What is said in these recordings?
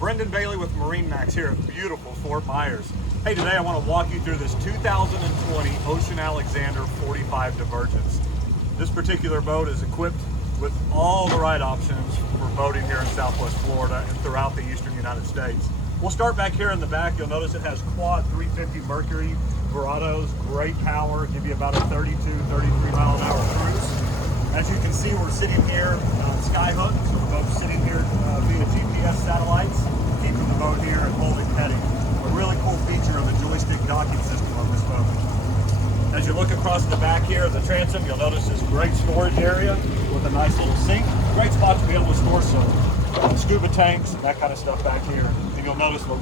Brendan Bailey with MarineMax here at beautiful Fort Myers. Hey, today I want to walk you through this 2020 Ocean Alexander 45 Divergence. This particular boat is equipped with all the right options for boating here in Southwest Florida and throughout the eastern United States. We'll start back here in the back. You'll notice it has quad 350 Mercury Verados, great power, give you about a 32, 33 mile an hour cruise. As you can see, we're sitting here skyhooked, so the boat's sitting here via GPS satellites, keeping the boat here and holding heading. A really cool feature of the joystick docking system on this boat. As you look across the back here of the transom, you'll notice this great storage area with a nice little sink. Great spot to be able to store some scuba tanks and that kind of stuff back here. And you'll notice the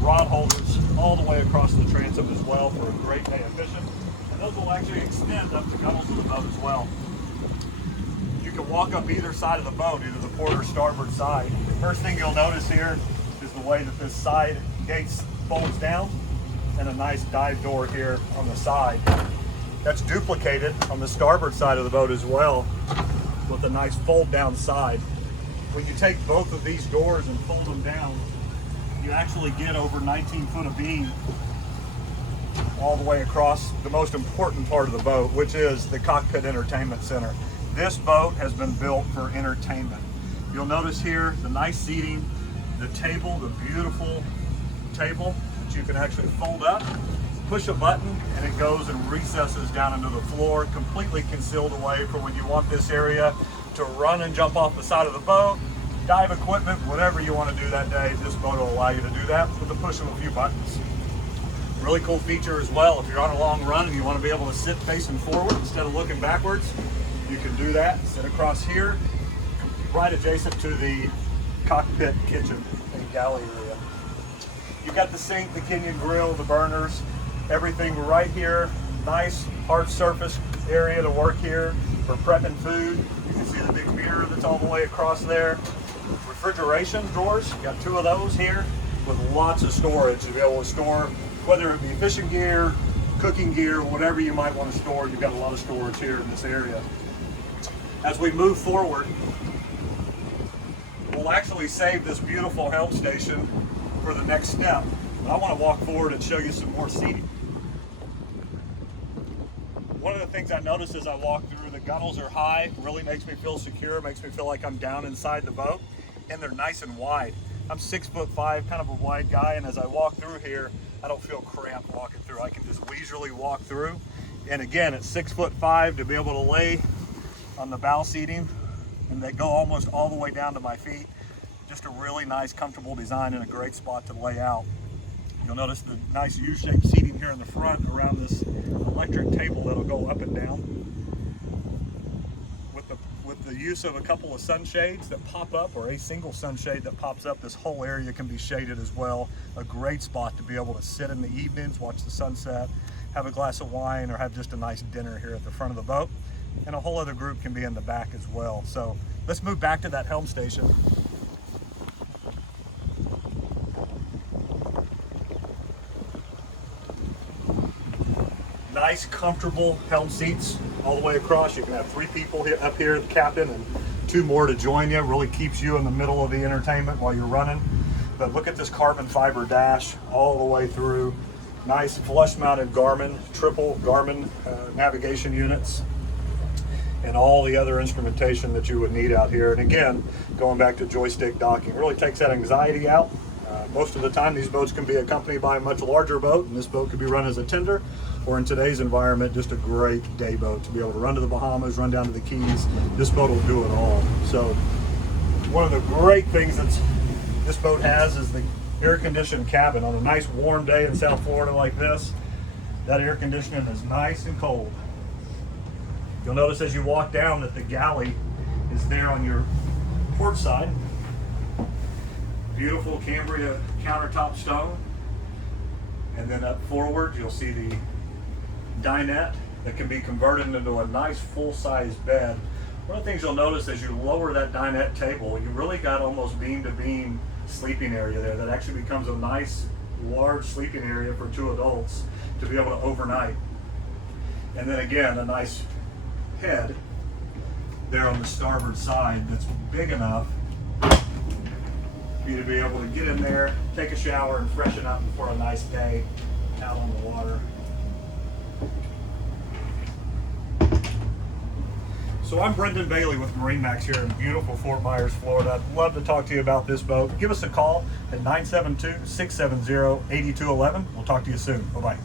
rod holders all the way across the transom as well for a great day of fishing. And those will actually extend up the gunnels of the boat as well. You can walk up either side of the boat, either the port or starboard side. The first thing you'll notice here is the way that this side gate folds down and a nice dive door here on the side. That's duplicated on the starboard side of the boat as well with a nice fold down side. When you take both of these doors and fold them down, you actually get over 19 foot of beam all the way across the most important part of the boat, which is the Cockpit Entertainment Center. This boat has been built for entertainment. You'll notice here the nice seating, the table, the beautiful table that you can actually fold up, push a button, and it goes and recesses down into the floor, completely concealed away for when you want this area to run and jump off the side of the boat, dive equipment, whatever you want to do that day. This boat will allow you to do that with the push of a few buttons. Really cool feature as well. If you're on a long run and you want to be able to sit facing forward instead of looking backwards, you can do that. Sit across here, right adjacent to the cockpit kitchen and galley area. You've got the sink, the Kenyan grill, the burners, everything right here. Nice hard surface area to work here for prepping food. You can see the big mirror that's all the way across there. Refrigeration drawers, you got two of those here with lots of storage to be able to store, whether it be fishing gear, cooking gear, whatever you might want to store. You've got a lot of storage here in this area. As we move forward, we'll actually save this beautiful helm station for the next step. But I want to walk forward and show you some more seating. One of the things I noticed as I walk through, the gunnels are high, really makes me feel secure, makes me feel like I'm down inside the boat, and they're nice and wide. I'm 6'5", kind of a wide guy, and as I walk through here, I don't feel cramped walking through. I can just leisurely walk through. And again, at 6'5", to be able to lay on the bow seating and they go almost all the way down to my feet. Just a really nice, comfortable design and a great spot to lay out. You'll notice the nice U-shaped seating here in the front around this electric table that'll go up and down. With the use of a couple of sunshades that pop up, or a single sunshade that pops up, this whole area can be shaded as well. A great spot to be able to sit in the evenings, watch the sunset, have a glass of wine, or have just a nice dinner here at the front of the boat. And a whole other group can be in the back as well. So let's move back to that helm station. Nice, comfortable helm seats all the way across. You can have 3 people here, up here, the captain, and 2 more to join you. Really keeps you in the middle of the entertainment while you're running. But look at this carbon fiber dash all the way through. Nice flush mounted Garmin, triple Garmin navigation units, and all the other instrumentation that you would need out here. And again, going back to joystick docking, really takes that anxiety out. Most of the time, these boats can be accompanied by a much larger boat, and this boat could be run as a tender, or in today's environment, just a great day boat to be able to run to the Bahamas, run down to the Keys. This boat will do it all. So one of the great things that this boat has is the air-conditioned cabin. On a nice warm day in South Florida like this, that air conditioning is nice and cold. You'll notice as you walk down that the galley is there on your port side. Beautiful Cambria countertop stone. And then up forward, you'll see the dinette that can be converted into a nice full-size bed. One of the things you'll notice as you lower that dinette table, you really got almost beam-to-beam sleeping area there that actually becomes a nice, large sleeping area for 2 adults to be able to overnight. And then again, a nice head there on the starboard side that's big enough you to be able to get in there, take a shower, and freshen up for a nice day out on the water. So I'm Brendan Bailey with MarineMax here in beautiful Fort Myers, Florida. I'd love to talk to you about this boat. Give us a call at 972-670-8211. We'll talk to you soon. Bye-bye.